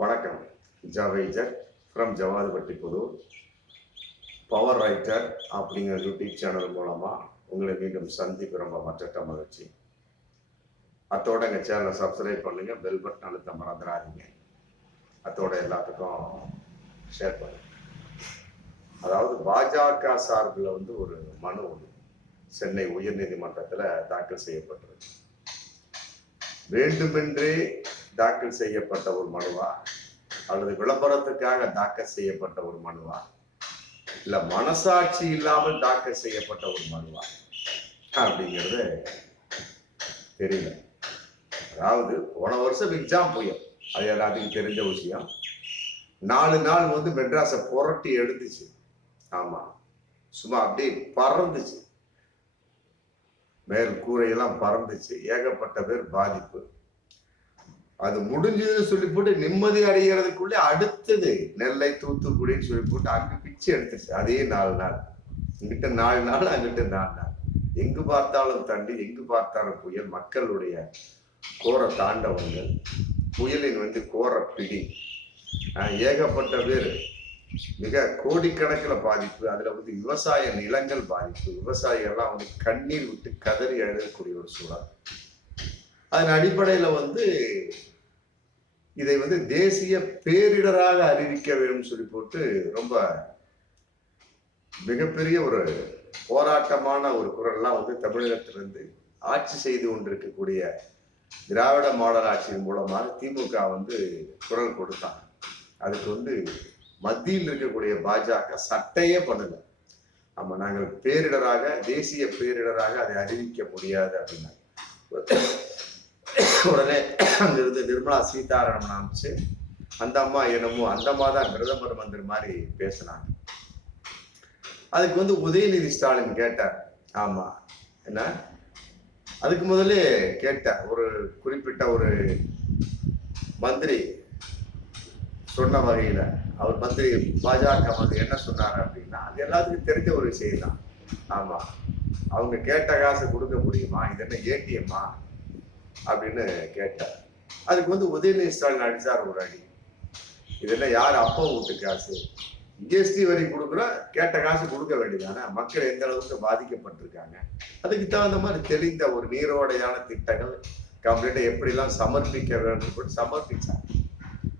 வணக்கம். ஜவைஜர் from Javadupatti Pudur. Power writer அப்படிங்கிற YouTube channel மூலமாக உங்களை மீண்டும் சந்திப்பு ரொம்ப மற்ற மகிழ்ச்சி. அத்தோட எங்கள் சேனலை சப்ஸ்கிரைப் பண்ணுங்க, பெல் பட்டன் அழுத்த மறந்துடாதீங்க. அத்தோட எல்லாத்துக்கும் ஷேர் பண்ணுங்க. அதாவது பாஜக சார்பில் ஒரு மனு சென்னை உயர்நீதிமன்றத்தில் தாக்கல் செய்யப்பட்டிருக்கு. வேண்டுமென்றே தாக்கல் செய்யப்பட்ட ஒரு மனுவா அல்லது விளம்பரத்துக்காக தாக்கல் செய்யப்பட்ட ஒரு மனுவா இல்ல மனசாட்சி இல்லாமல் தாக்கல் செய்யப்பட்ட ஒரு மனுவா அப்படிங்கிறது தெரியல. அதாவது போன வருஷம் எக்ஸாம் புயல், அது எல்லாத்துக்கும் தெரிஞ்ச விஷயம். 4 நாள் மெட்ராஸை புரட்டி எடுத்துச்சு. ஆமா, சும்மா அப்படியே பறந்துச்சு, மேல் கூரையெல்லாம் பறந்துச்சு. ஏகப்பட்ட பேர் பாதிப்பு. அது முடிஞ்சதுன்னு சொல்லி போட்டு நிம்மதி அடைகிறதுக்குள்ளே அடுத்தது நெல்லை தூத்துக்குடின்னு சொல்லி போட்டு அங்கு பிச்சு எடுத்துச்சு. அதே 4 நாள், இங்கிட்ட 4 நாள், அங்கிட்ட 4 நாள். எங்கு பார்த்தாலும் தண்ணி, எங்கு பார்த்தாலும் புயல். மக்களுடைய கோர தாண்டவங்கள், புயலின் கோர பிடி, ஏகப்பட்ட பேர், மிக கோடிக்கணக்கில் பாதிப்பு. அதுல விவசாய நிலங்கள் பாதிப்பு. விவசாயிகள்லாம் கண்ணீர் விட்டு கதறி அழுகக்கூடிய ஒரு சூழல். அதன் அடிப்படையில் இதை தேசிய பேரிடராக அறிவிக்க வேண்டும் சொல்லி போட்டு ரொம்ப மிகப்பெரிய ஒரு போராட்டமான ஒரு குரல்லாம் தமிழகத்திலிருந்து ஆட்சி செய்து கொண்டிருக்கக்கூடிய திராவிட மாடல் ஆட்சியின் மூலமாக திமுக குரல் கொடுத்தாங்க. அதுக்கு மத்தியில் இருக்கக்கூடிய பாஜக சட்டையே பண்ணல. ஆமா, நாங்கள் பேரிடராக, தேசிய பேரிடராக அதை அறிவிக்க முடியாது அப்படின்னா உடனே அங்கிருந்து நிர்மலா சீதாராமன் அமைச்சு அந்த அம்மா என்னமோ அந்த அம்மா தான் பிரதமர் மந்திரி மாதிரி பேசினாங்க. அதுக்கு உதயநிதி ஸ்டாலின் கேட்டார். ஆமா, என்ன அதுக்கு முதலே கேட்டார். ஒரு குறிப்பிட்ட ஒரு மந்திரி சொன்ன வகையில அவர் மந்திரி பாஜக என்ன சொன்னார் அப்படின்னா, அது எல்லாத்துக்கும் தெரிஞ்ச ஒரு விஷயம் தான். ஆமா, அவங்க கேட்ட காசு கொடுக்க முடியுமா, இது என்ன ஏடிஎம்மா அப்படின்னு கேட்டார். அதுக்கு உதயநிதி ஸ்டாலின் அடிச்சார் ஒரு அடி. இதெல்லாம் யார் அப்பா வீட்டு காசு, ஜிஎஸ்டி வரி கொடுக்குற, கேட்ட காசு கொடுக்க வேண்டியதானே. மக்கள் எந்த அளவுக்கு பாதிக்கப்பட்டிருக்காங்க, அதுக்கு தகுந்த மாதிரி தெளிந்த ஒரு நீரோடையான திட்டங்கள் கம்ப்ளீட்டா எப்படிலாம் சமர்ப்பிக்க வேண்டும் சமர்ப்பிச்சாங்க.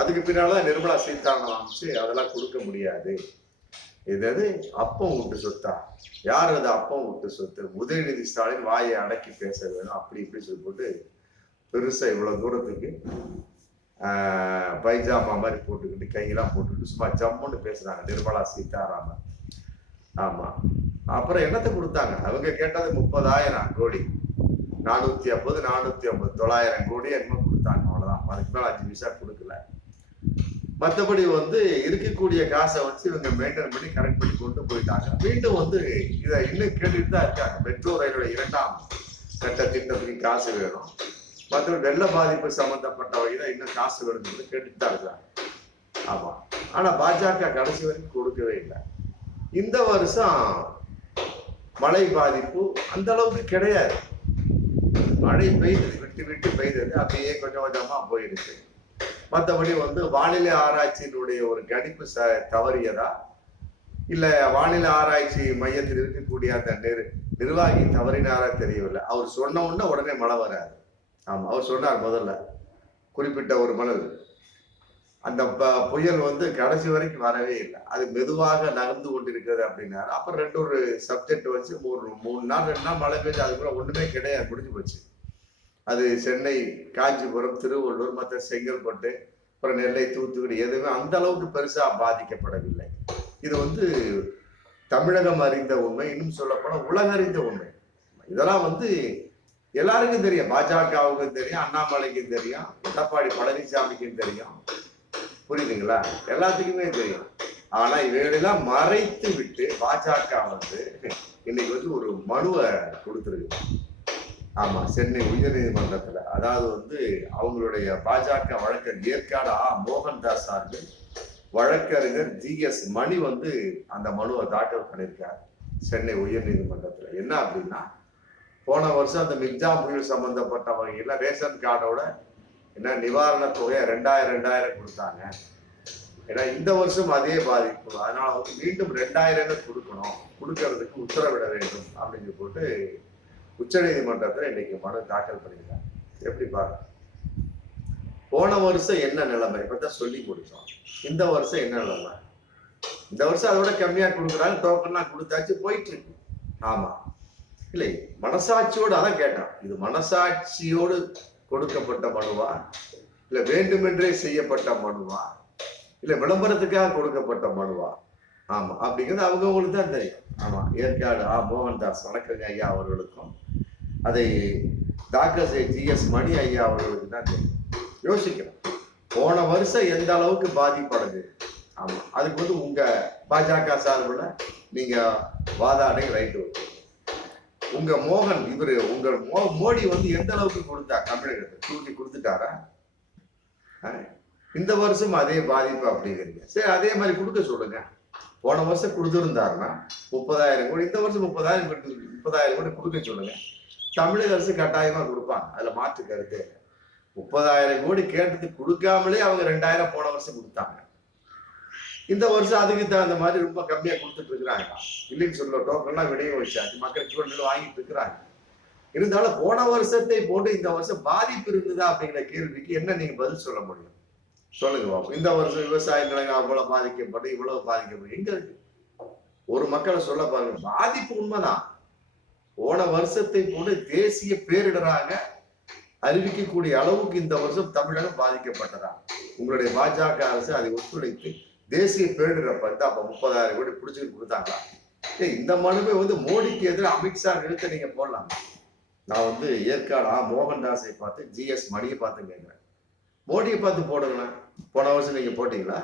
அதுக்கு பின்னால்தான் நிர்மலா சீதாராமன் அமைச்சு அதெல்லாம் கொடுக்க முடியாது, இது அப்பம் விட்டு சொத்தா, யார் அது அப்பம் விட்டு சொத்து, உதயநிதி ஸ்டாலின் வாயை அடக்கி பேச வேணும் அப்படி இப்படி சொல்லி போட்டு பெருசா இவ்வளவு தூரத்துக்கு பைஜாமா மாதிரி போட்டுக்கிட்டு கையெல்லாம் போட்டுக்கிட்டு சும்மா ஜம்முன்னு பேசுறாங்க நிர்மலா சீதாராமன். ஆமா, அப்புறம் என்னத்தை கொடுத்தாங்க, அவங்க கேட்டது 30,000 கோடி, 450, 450, 900 கோடி என்னமோ கொடுத்தாங்க. அவ்வளவுதான், அதுக்கு மேல 5 பைசா கொடுக்கல. மற்றபடி இருக்கக்கூடிய காசை வச்சு இவங்க மெயின்டைன் பண்ணி கரெக்ட் பண்ணி கொண்டு போயிட்டாங்க. மீண்டும் இதை இன்னும் கேட்டுட்டு தான் இருக்காங்க. மெட்ரோ ரயிலோட 2ஆம் கட்ட திட்டத்துக்கு காசு வேணும், மற்ற வெள்ள பாதிப்பு சம்பந்தப்பட்ட வகையில இன்னும் காசு வேணும்னு கேட்டுட்டு தான் இருக்காங்க. ஆமா, ஆனா பாஜக கடைசி வரைக்கும் கொடுக்கவே இல்லை. இந்த வருஷம் மழை பாதிப்பு அந்த அளவுக்கு கிடையாது. மழை பெய்தது, விட்டு விட்டு பெய்தது, அப்படியே கொஞ்சம் கொஞ்சமா போயிடுச்சு. மற்றபடி வானிலை ஆராய்ச்சியினுடைய ஒரு கணிப்பு தவறியதா, இல்ல வானிலை ஆராய்ச்சி மையத்தில் இருக்கக்கூடிய அந்த நிர்வாகி தவறினாரா தெரியவில்லை. அவர் சொன்ன உடனே மழை வராது. ஆமா, அவர் சொன்னார் முதல்ல குறிப்பிட்ட ஒரு மணல், அந்த புயல் கடைசி வரைக்கும் வரவே இல்லை, அது மெதுவாக நகர்ந்து கொண்டிருக்கிறது அப்படின்னாரு. அப்புறம் ஒரு சப்ஜெக்ட் வச்சு 3 நாள் 2 நாள் மழை பெய்ஞ்சு அதுக்குள்ள ஒண்ணுமே கிடையாது, முடிஞ்சு போச்சு. அது சென்னை, காஞ்சிபுரம், திருவள்ளூர், மற்ற செங்கல்பட்டு, அப்புறம் நெல்லை, தூத்துக்குடி எதுவுமே அந்த அளவுக்கு பெருசா பாதிக்கப்படவில்லை. இது தமிழகம் அறிந்த உண்மை, இன்னும் சொல்ல போனா உலக அறிந்த உண்மை. இதெல்லாம் எல்லாருக்கும் தெரியும், பாஜகவுக்கும் தெரியும், அண்ணாமலைக்கும் தெரியும், எடப்பாடி பழனிசாமிக்கும் தெரியும். புரியுதுங்களா? எல்லாத்துக்குமே தெரியும். ஆனா இவைகளெல்லாம் மறைத்து விட்டு பாஜக இன்னைக்கு ஒரு மனுவை கொடுத்துருக்கு. ஆமா, சென்னை உயர்நீதிமன்றத்துல. அதாவது அவங்களுடைய பாஜக வழக்கறிஞர் ஏற்காடு மோகன்தாஸ் சார்பில் வழக்கறிஞர் GS மணி அந்த மனுவை தாக்கல் பண்ணியிருக்காரு சென்னை உயர்நீதிமன்றத்துல. என்ன அப்படின்னா, போன வருஷம் அந்த மிக்ஜாம் புயல் சம்பந்தப்பட்ட வகையில ரேஷன் கார்டோட ஏன்னா நிவாரண தொகை 2000 கொடுத்தாங்க. ஏன்னா இந்த வருஷம் அதே பாதிப்பு, அதனால வந்து மீண்டும் 2000 கொடுக்கணும், கொடுக்கறதுக்கு உத்தரவிட வேண்டும் அப்படின்னு போட்டு உச்ச நீதிமன்றத்தில் இன்னைக்கு மனு தாக்கல் பண்ணியிருக்காங்க. எப்படி பாருங்க, போன வருஷம் என்ன நிலைமை இப்பதான் சொல்லி முடிச்சோம், இந்த வருஷம் என்ன நிலைமை? இந்த வருஷம் அதோட கம்மியா கொடுக்குறாங்க, டோக்கன்லாம் கொடுத்தாச்சு, போயிட்டு இருக்கு. ஆமா இல்லை, மனசாட்சியோடு அதான் கேட்டான், இது மனசாட்சியோடு கொடுக்கப்பட்ட மனுவா, இல்ல வேண்டுமென்றே செய்யப்பட்ட மனுவா, இல்ல விளம்பரத்துக்காக கொடுக்கப்பட்ட மனுவா? ஆமா, அப்படிங்கிறது அவங்களுக்கு தான் தெரியும். ஆமா, ஏற்காடு மோகன்தாஸ் வணக்கங்க ஐயா அவர்களுக்கும் அதை தாக்கல் செய்ய ஜிஎஸ் மணி ஐயா அவர்களுக்கு தான் தெரியும். யோசிக்கணும், போன வருஷம் எந்த அளவுக்கு பாதிப்படுது. ஆமா, அதுக்கு வந்து உங்க பாஜக சார்பில் நீங்க வாதாடை ரைட்டு. உங்க மோகன் இவரு உங்க மோடி வந்து எந்த அளவுக்கு கொடுத்தா, தமிழகத்தை தூக்கி கொடுத்துட்டாரா? இந்த வருஷம் அதே பாதிப்பு அப்படிங்கிறீங்க. சரி, அதே மாதிரி கொடுக்க சொல்லுங்க. போன வருஷம் கொடுத்துருந்தாருன்னா 30,000 கோடி, இந்த வருஷம் 30,000 கோடி கொடுக்க சொல்லுங்க. தமிழக அரசு கட்டாயமா கொடுப்பாங்க, அதுல மாற்று கருத்து. 30,000 கோடி கேட்டது கொடுக்காமலே அவங்க 2,000 போன வருஷம் கொடுத்தாங்க. இந்த வருஷம் அதுக்கு தகுந்த மாதிரி ரொம்ப கம்மியா கொடுத்துட்டு இருக்கிறாங்க. இல்லைன்னு சொல்ல, டோக்கன்லாம் விடையும் வச்சாச்சு, மக்கள் சூழ்நிலை வாங்கிட்டு இருக்கிறாங்க. இருந்தாலும் போன வருஷத்தை போட்டு இந்த வருஷம் பாதிப்பு இருந்ததா அப்படிங்கிற கேள்விக்கு என்ன நீங்க பதில் சொல்ல முடியும்? சொல்லுங்க பாப்போம். இந்த வருஷம் விவசாய நிலங்கள் அவ்வளவு பாதிக்கப்பட்டு இவ்வளவு பாதிக்கப்பட்டு எங்க இருக்கு? ஒரு மக்களை சொல்ல பாருங்க, பாதிப்பு உண்மைதான். போன வருஷத்தை போட்டு தேசிய பேரிடராக அறிவிக்கக்கூடிய அளவுக்கு இந்த வருஷம் தமிழகம் பாதிக்கப்பட்டதா? உங்களுடைய பாஜக அரசு அதை ஒத்துழைத்து தேசிய பேரிடரை பார்த்தா அப்ப 30,000 கோடி பிடிச்சிட்டு கொடுத்தாங்களா? இந்த மனுவை வந்து மோடிக்கு எதிராக அமித்ஷா நிறுத்த நீங்க போடலாம். நான் வந்து ஏற்காடு மோகன்தாஸை பார்த்து ஜிஎஸ் மணியை பார்த்து கேட்கிறேன், மோடியை பார்த்து போடுங்களேன். போன வருஷம் நீங்க போட்டீங்களா?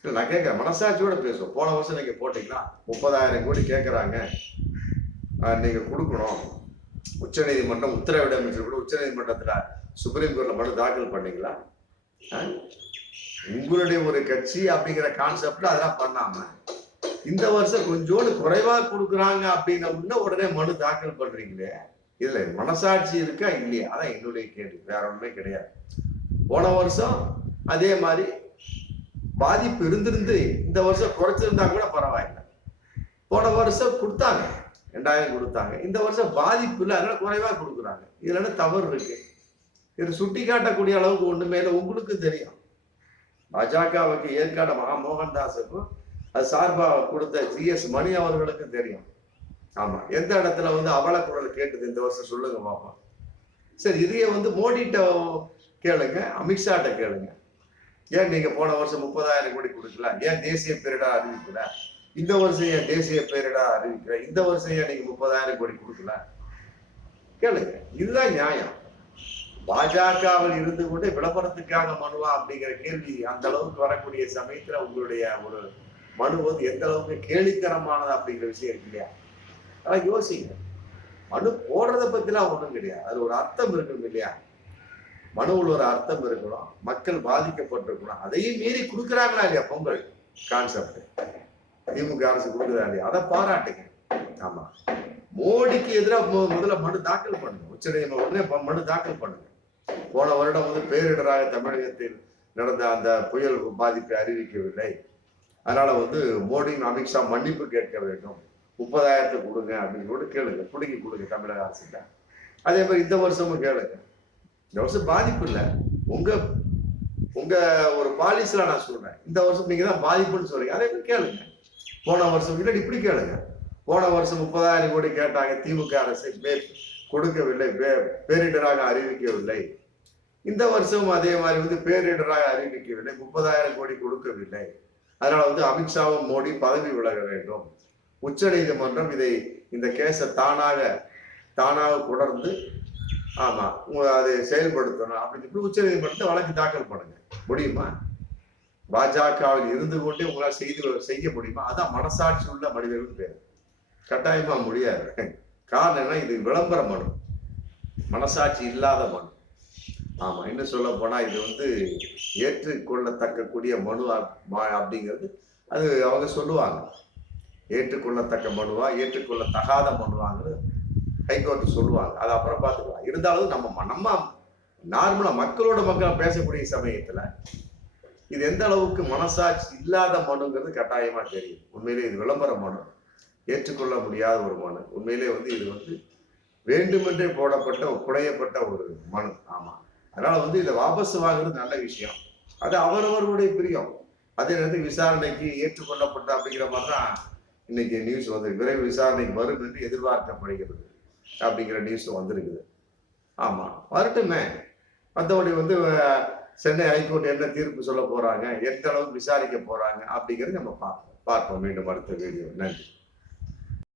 இல்ல, நான் கேட்கிறேன், மனசாட்சியோட பேசுவோம். போன வருஷம் நீங்க போட்டீங்களா? 30,000 கோடி கேட்கறாங்க, நீங்க கொடுக்கணும், உச்ச நீதிமன்றம் உத்தரவிடம் கூட உச்ச நீதிமன்றத்துல சுப்ரீம் கோர்ட்ல மனு தாக்கல் பண்ணீங்களா? உங்களுடைய ஒரு கட்சி அப்படிங்கிற கான்செப்ட்ல அதெல்லாம் பண்ணாம இந்த வருஷம் கொஞ்சோடு குறைவா கொடுக்குறாங்க அப்படின்னா உடனே மனு தாக்கல் பண்றீங்களே, இதுல மனசாட்சி இருக்கா இல்லையா? அதான் என்னுடைய கேள்வி, வேற ஒண்ணுமே கிடையாது. போன வருஷம் அதே மாதிரி பாதிப்பு இருந்திருந்து இந்த வருஷம் குறைச்சிருந்தா கூட பரவாயில்லை. போன வருஷம் கொடுத்தாங்க, 2,000 கொடுத்தாங்க, இந்த வருஷம் பாதிப்பு இல்லை, அதனால குறைவா கொடுக்குறாங்க. இதுல என்ன தவறு இருக்கு? இது சுட்டி காட்டக்கூடிய அளவுக்கு ஒண்ணுமே இல்லை. உங்களுக்கு தெரியும், பாஜகவுக்கு ஏற்காடு மோகன்தாஸுக்கும் அது சார்பா கொடுத்த ஜிஎஸ் மணி அவர்களுக்கும் தெரியும். ஆமா, எந்த இடத்துல வந்து அவல குரல் கேட்டது இந்த வருஷம் சொல்லுங்க பாப்போம். சரி, இதையே வந்து மோடிட்ட கேளுங்க, அமித்ஷாட்ட கேளுங்க. ஏன் நீங்க போன வருஷம் 30,000 கோடி கொடுக்கல? ஏன் தேசிய பேரிடர் அறிவிக்கல? இந்த வருஷம் ஏன் தேசிய பேரிடர் அறிவிக்கல? இந்த வருஷம் ஏன் நீங்க 30,000 கோடி கொடுக்கல? கேளுங்க, இதுதான் நியாயம். பாஜகவில் இருந்து கொண்டு விளம்பரத்துக்காக மனுவா அப்படிங்கிற கேள்வி அந்த அளவுக்கு வரக்கூடிய சமயத்துல உங்களுடைய ஒரு மனு வந்து எந்த அளவுக்கு கேலித்தனமானது அப்படிங்கிற விஷயம் இருக்கு இல்லையா? அதான் யோசிங்க. மனு போடுறத பத்திலாம் ஒண்ணும் கிடையாது, அது ஒரு அர்த்தம் இருக்கணும் இல்லையா? மனுவில் ஒரு அர்த்தம் இருக்கணும், மக்கள் பாதிக்கப்பட்டிருக்கணும். அதையும் மீறி கொடுக்குறாங்களா இல்லையா? பொங்கல் கான்செப்ட் திமுக அரசு கொடுக்குறா இல்லையா? அதை பாராட்டுங்க. ஆமா, மோடிக்கு எதிராக முதல்ல மனு தாக்கல் பண்ணுங்க, உச்ச நீதிமன்றம் மனு தாக்கல் பண்ணுங்க. போன வருடம் வந்து பேரிடராக தமிழகத்தில் நடந்த அந்த புயல் பாதிப்பை அறிவிக்கவில்லை, அதனால வந்து மோடியும் அமித்ஷா மன்னிப்பு கேட்க வேண்டும், 30,000 கொடுங்க அப்படின்னு கூட கேளுங்க, பிடுங்கி கொடுங்க தமிழக அரசுல. அதே மாதிரி இந்த வருஷமும் கேளுங்க. இந்த வருஷம் பாதிப்பு இல்லை, உங்க உங்க ஒரு பாலிசில நான் சொல்றேன், இந்த வருஷம் நீங்க தான் பாதிப்புன்னு சொல்றீங்க, அதே மாதிரி கேளுங்க. போன வருஷம் இல்லை, இப்படி கேளுங்க. போன வருஷம் 30,000 கோடி கேட்டாங்க, திமுக அரசு கொடுக்கவில்லை, பேரிடராக அறிவிக்கவில்லை. இந்த வருஷம் அதே மாதிரி வந்து பேரிடராக அறிவிக்கவில்லை, 30,000 கோடி கொடுக்கவில்லை. அதனால வந்து அமித்ஷாவும் மோடி பதவி விலக வேண்டும். உச்ச நீதிமன்றம் இந்த கேஸை தானாக தொடர்ந்து ஆமா அதை செயல்படுத்தணும் அப்படின்னு உச்ச நீதிமன்றத்தை வழக்கு தாக்கல் பண்ணுங்க. முடியுமா? பாஜகவில் இருந்து கொண்டே உங்களால் செய்ய முடியுமா? அதான் மனசாட்சி உள்ள மனிதர்கள் பேர். கட்டாயமா முடியாது. காரணம் என்ன? இது விளம்பர மனு, மனசாட்சி இல்லாத மனு. ஆமா, இன்னும் சொல்ல போனா இது வந்து ஏற்றுக்கொள்ளத்தக்கக்கூடிய மனு அப்படிங்கிறது அது அவங்க சொல்லுவாங்க. ஏற்றுக்கொள்ளத்தக்க மனுவா ஏற்றுக்கொள்ளத்தகாத மனுவாங்கிறது ஹைகோர்ட் சொல்லுவாங்க, அது அப்புறம் பார்த்துக்கலாம். இருந்தாலும் நம்ம நார்மலா மக்களோட மக்கள் பேசக்கூடிய சமயத்துல இது எந்த அளவுக்கு மனசாட்சி இல்லாத மனுங்கிறது கட்டாயமா தெரியும். உண்மையிலே இது விளம்பர மனு, ஏற்றுக்கொள்ள முடியாத ஒரு மனு. உண்மையிலே இது வேண்டுமென்றே போடப்பட்ட குடையப்பட்ட ஒரு மனு. ஆமா, அதனால இதை வாபஸ் வாங்குறது நல்ல விஷயம். அது அவரவர்களுடைய பிரியம். அதே நேரத்தில் விசாரணைக்கு ஏற்றுக்கொள்ளப்பட்ட அப்படிங்கிற மாதிரிதான் இன்னைக்கு நியூஸ் விரைவு விசாரணைக்கு வரும் என்று எதிர்பார்க்கப்படுகிறது அப்படிங்கிற நியூஸ் வந்திருக்குது. ஆமா, வரட்டுமே. மற்றபடி சென்னை ஹைகோர்ட் என்ன தீர்ப்பு சொல்ல போறாங்க, எந்த அளவுக்கு விசாரிக்க போறாங்க அப்படிங்கிறது நம்ம பார்ப்போம். மீண்டும் அடுத்த வீடியோ. நன்றி.